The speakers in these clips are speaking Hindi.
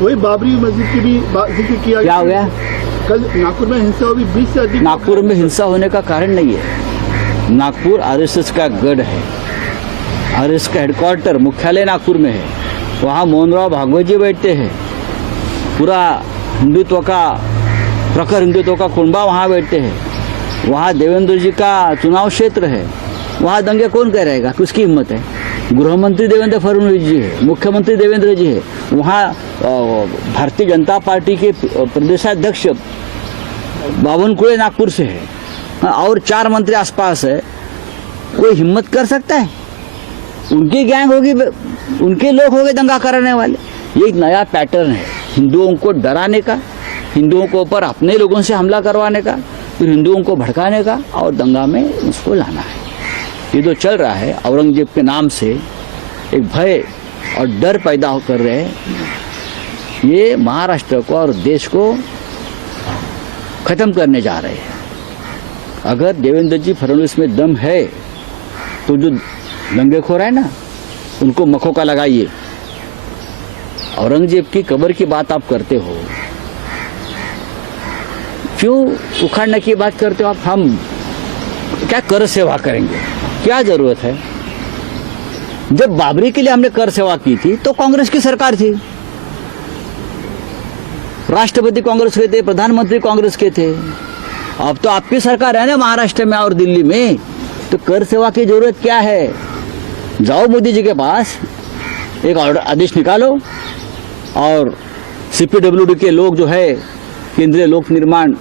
वही बाबरी मस्जिद की भी जिक्र किया। क्या हो गया? कल नागपुर में हिंसा हुई, 20 से अधिक। नागपुर में हिंसा होने का कारण नहीं है। नागपुर आरएसएस का गढ़ है। आरएसएस का हेडक्वार्टर मुख्यालय नागपुर में है। वहाँ मोहनराव भागवत जी बैठते हैं। पूरा हिंदुत्व का प्रखर हिंदुत्व का कुंबा वहाँ बैठते हैं। वहाँ देवेंद्र जी का चुनाव क्षेत्र है। वहाँ दंगे कौन करेगा? किसकी हिम्मत है? गृह मंत्री देवेंद्र फडणवीस जी है, मुख्यमंत्री देवेंद्र जी है। वहाँ भारतीय जनता पार्टी के प्रदेशाध्यक्ष बावनकुळे नागपुर से है और 4 मंत्री आसपास है। कोई हिम्मत कर सकता है? उनकी गैंग होगी, उनके लोग होंगे दंगा कराने वाले। ये एक नया पैटर्न है हिंदुओं को डराने का, हिंदुओं के ऊपर अपने लोगों से हमला करवाने का, फिर हिंदुओं को भड़काने का और दंगा में उसको लाना है। ये जो चल रहा है औरंगजेब के नाम से एक भय और डर पैदा कर रहे हैं। ये महाराष्ट्र को और देश को खत्म करने जा रहे हैं। अगर देवेंद्र जी फडणवीस में दम है तो जो दंगेखोर है ना, उनको मखौका लगाइए। औरंगजेब की कब्र की बात आप करते हो, क्यों उखाड़ने की बात करते हो आप? हम क्या कर सेवा करेंगे? क्या जरूरत है? जब बाबरी के लिए हमने कर सेवा की थी तो कांग्रेस की सरकार थी, राष्ट्रपति कांग्रेस के थे, प्रधानमंत्री कांग्रेस के थे। अब तो आपकी सरकार है ना महाराष्ट्र में और दिल्ली में, तो कर सेवा की जरूरत क्या है? जाओ मोदी जी के पास, एक ऑर्डर आदेश निकालो और सीपीडब्ल्यूडी के लोग जो है, केंद्रीय लोक निर्माण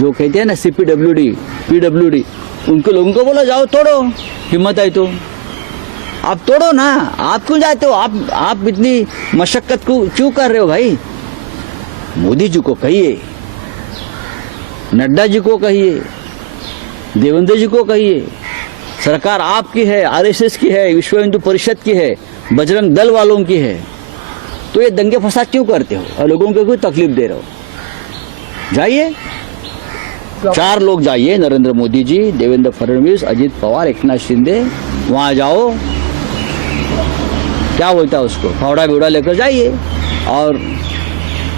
जो कहते हैं ना, सीपीडब्ल्यूडी पीडब्ल्यूडी, उनके लोगों को बोलो जाओ तोड़ो, हिम्मत आई तो आप तोड़ो ना। आप क्यों जाते हो? आप इतनी मशक्कत क्यों कर रहे हो भाई? मोदी जी को कहिए, नड्डा जी को कहिए, देवेंद्र जी को कहिए, सरकार आपकी है, आरएसएस की है, विश्व हिंदू परिषद की है, बजरंग दल वालों की है, तो ये दंगे फसाद क्यों करते हो और लोगों को क्यों तकलीफ दे रहे हो? जाइए, 4 लोग जाइए, नरेंद्र मोदी जी, देवेंद्र फडणवीस, अजित पवार, एकनाथ शिंदे, वहाँ जाओ, क्या बोलता है उसको, फावड़ा बिवड़ा लेकर जाइए और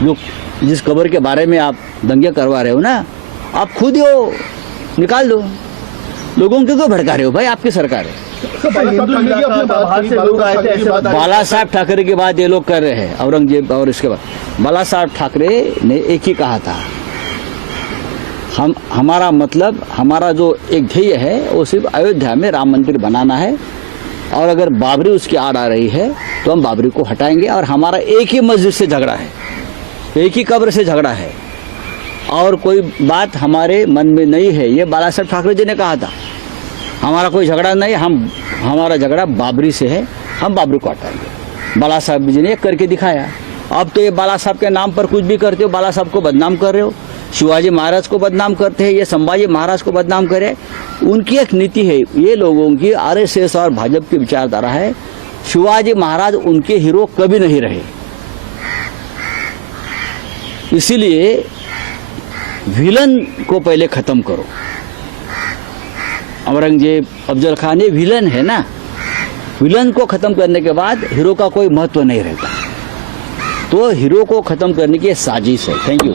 जो जिस खबर के बारे में आप दंगे करवा रहे हो ना, आप खुद ही हो, निकाल दो। लोगों को क्यों भड़का रहे हो भाई? आपकी सरकार है। बाला साहब ठाकरे के बाद ये लोग कर रहे हैं, औरंगजेब और इसके बाद बाला साहब ठाकरे ने एक ही कहा था, हमारा मतलब, हमारा जो एक ध्येय है वो सिर्फ अयोध्या में राम मंदिर बनाना है और अगर बाबरी उसकी आड़ आ रही है तो हम बाबरी को हटाएंगे। और हमारा एक ही मस्जिद से झगड़ा है, एक ही कब्र से झगड़ा है और कोई बात हमारे मन में नहीं है। ये बाला साहब ठाकरे जी ने कहा था, हमारा कोई झगड़ा नहीं, हमारा झगड़ा बाबरी से है, हम बाबरी को हटाएंगे। बाला साहब जी ने करके दिखाया। अब तो ये बाला साहब के नाम पर कुछ भी करते हो, बाला साहब को बदनाम कर रहे हो, शिवाजी महाराज को बदनाम करते हैं, ये संभाजी महाराज को बदनाम करे। उनकी एक नीति है, ये लोगों की आरएसएस और भाजपा की विचारधारा है, शिवाजी महाराज उनके हीरो कभी नहीं रहे। इसीलिए विलन को पहले खत्म करो। औरंगजेब, अफजल खान, ये विलन है ना, विलन को खत्म करने के बाद हीरो का कोई महत्व नहीं रहता। तो हीरो को खत्म करने की साजिश है। Thank you.